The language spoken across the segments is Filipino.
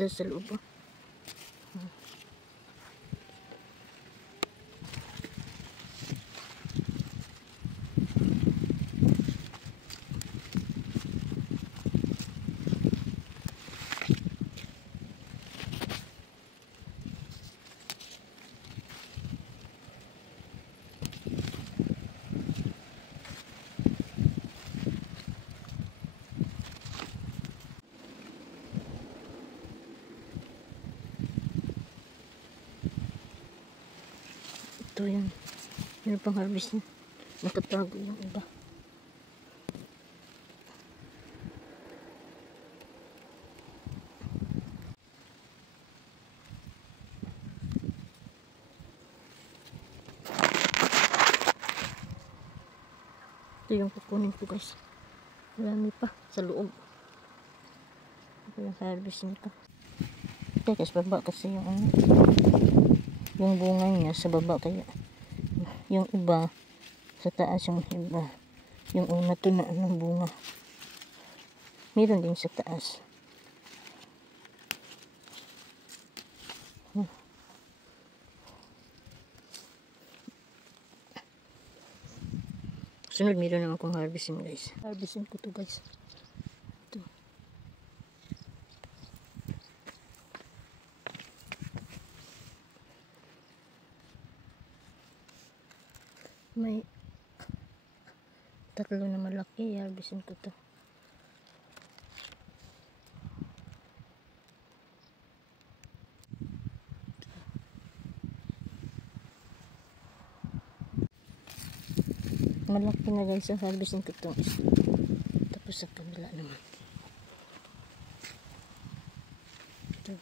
isda sa loob. Ito yan. Meron pang harvest na. Nakatago yung iba. Ito yung kukunin ko guys. Marami pa sa loob. Ito yung harvest nito. Ito guys, baba kasi yung bunga niya sa baba, kaya yung iba sa taas, yung iba yung una to na ng bunga meron din sa taas. Sunod meron naman akong harvestin guys. Harvestin ko to guys. Ito. May tatlo na malaki. Harvestin ko to. Malaki na guys. So harvestin ko to. Tapos sa kabila naman. Ito.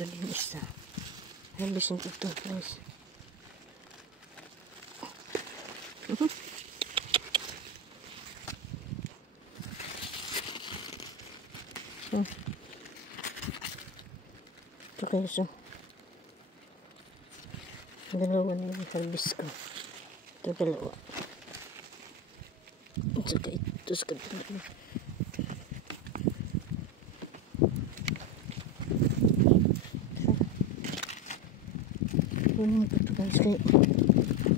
Ito din isa. Harvestin ko ito guys. Ito guys. Dalawa na yung harvest ko. Ito dalawa. Saka ito sa kabila. Kunin ko ito guys, kaya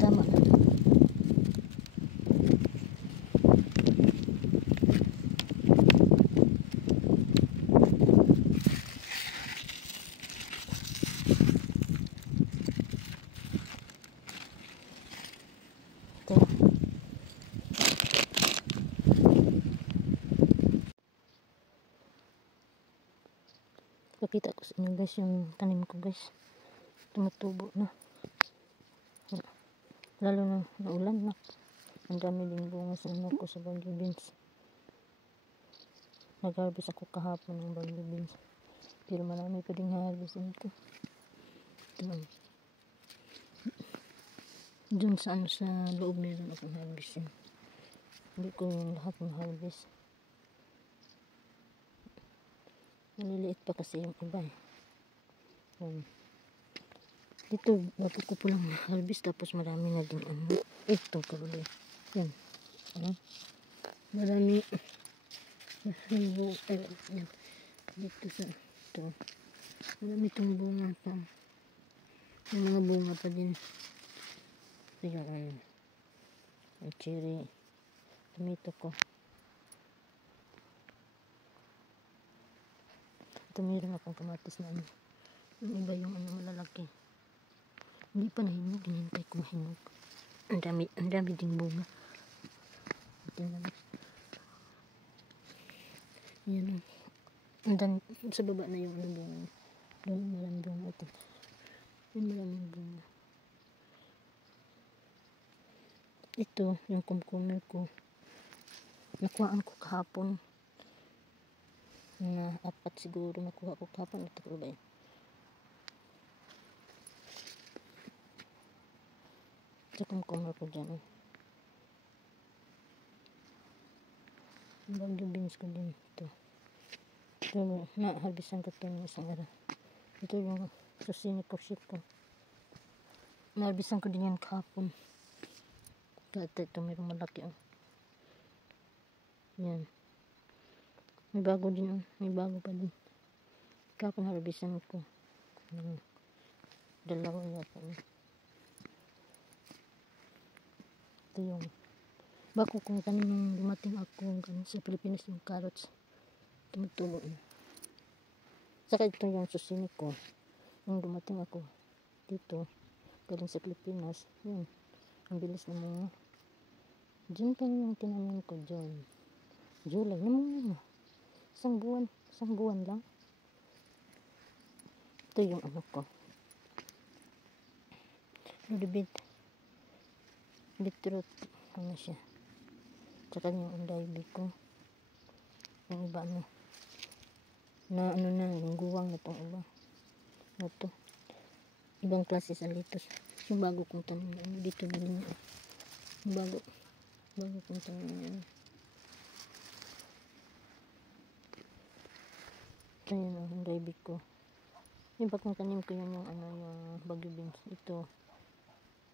tama na ito. Pakita ko sa inyo guys yung tanim ko guys. Tumutubo na. Lalo na naulan na. Ang dami din bunga sa ano ko sa bagyo beans. Nag-harvest ako kahapon ng bagyo beans. Pero marami pa din harvestin ko. Ito. Doon sa ano sa loob meron akong harvestin. Hindi ko yung lahat ng harvest. Maliliit pa kasi yung iba eh. Dito, bago ko po lang harvest, tapos marami na din ano. Ito, karoon. Yan. Marami. Yan. Dito sa ito. Marami itong bunga pa. Yung mga bunga pa din. Ito yung ang cherry. Tomato ko. Ito mayroon akong kamatis na ano. Yung iba yung ano malalaki. Hindi pa nahinog, hinintay ko mahinog. Ang dami ding bunga. Ito na. Yan o. And then, sa baba na yung ano bunga. Doon maraming bunga ito. Yung maraming bunga. Ito, yung kumkumer ko. Nakuhaan ko kahapon. Na 4 siguro nakuha ko kahapon. Ito ko ba yun? Ito kumkumer ko dyan. Bagyo beans ko din ito. Ito, na-harbisan ko ito ng isang araw. Ito yung susini porsit ko. Na-harbisan ko din yan kahapon. Ito mayroong malaki. Yan. May bago din. May bago pa din. Kahapon harbisan ko. Dalawa yata. Ito yung bako kung tanim nung dumating ako sa Pilipinas yung carrots. Tumutulo na. Saka ito yung susini ko. Nung dumating ako dito, galing sa Pilipinas, yun. Ang bilis na mga. Diyan pa yung tinanim ko dyan. July na mga. Isang buwan lang. Ito yung ano ko. Beetroot. Ano siya. Tsaka yung undaibig ko. Yung iba na yung guwang na itong iba. Ito. Ibang klase sa litos. Yung bago kong tanim dito na rin. Yung bago kong tanim yan. Ito yun ang undaibig ko. Yung bagong tanim ko yun yung yung bagyo beans. Ito.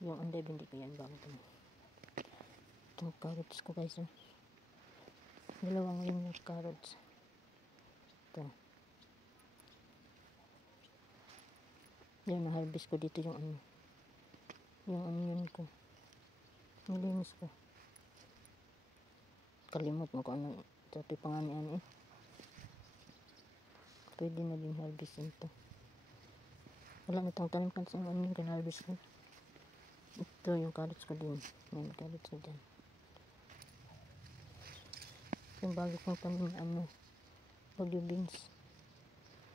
Yung undaibig hindi ko yan bago tanim. Itong carrots ko guys. Dalawang ring ng carrots. Ito. Yan, na-harvest ko dito yung onion ko. Nilinis ko. Kalimot mo ko ito panganian Pwede na din harvestin ito. Wala na itong tanim kan sa onion ko na-harvest ko. Ito yung carrots ko din. Yan, carrots ko dyan. Yung bago kong tanim bagyo beans.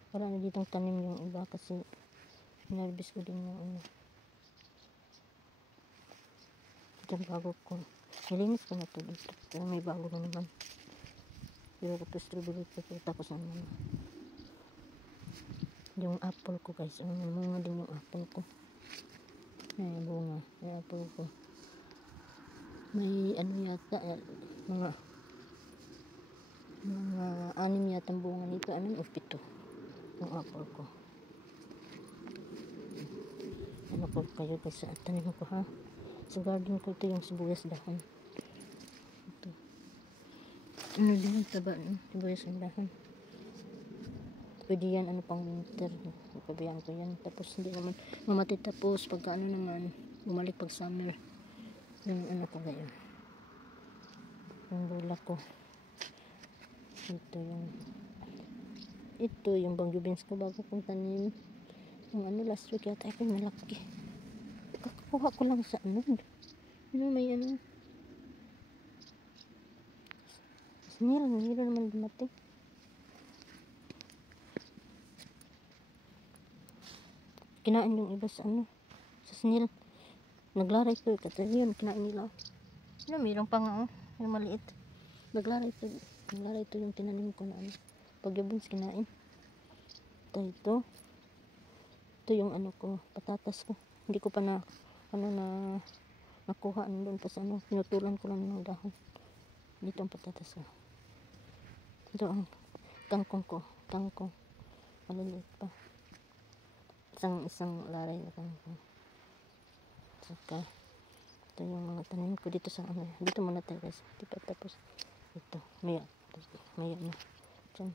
Wala na ditong tanim yung iba kasi hinarvest ko din yung ito bago ko. Nilinis ko na ito dito. Pero may bago na naman. Pero ko ito strawberry ito. Tapos yung apple ko guys. Mga din yung apple ko. May bunga. May apple ko. May yata. Mga 6 yata bunga nito. 6 o 7 yung apple ko. Ano ko kayo guys sa tanim ko ha. Sa garden ko ito yung sibuyas dahon. Ito. Din taba sibuyas ng dahon. Pwede yan pang winter. Ipabayaan ko yan. Tapos hindi naman mamatay tapos pagka naman bumalik pag summer. Yung ko ngayon. Yung bula ko. Ito yung bagyo beans ko bago kong tanim. Yung last week yata ay malaki. Kakakuha ko lang sa may snail naman dumating. Kinain yung iba sa sa snail. Naglaray ito kasi yun kinain nila. Mayroon pa nga yung maliit. Naglaray ito yung tinanim ko na bagyo beans kinain. Ito yung ko, patatas ko. Hindi ko pa nakuha doon pa sa pinutulan ko lang ng dahon. Dito ang patatas ko. Ito ang kangkong ko. Maliliit pa. Isang laray na kangkong. Saka ito yung mga tanim ko dito sa dito muna tayo guys. Di pa tapos. Ito. Maya na. Diyan.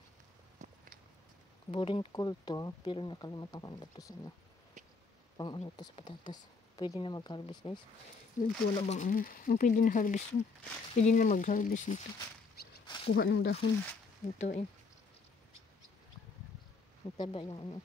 Boring cool to, pero nakalimutan ko ito sa pang ito sa patatas. Pwede na mag-harvest guys. Yun po wala bang pwede na harvest yun. Pwede na mag-harvest nito. Kuha ng dahon. Ito Ang taba yung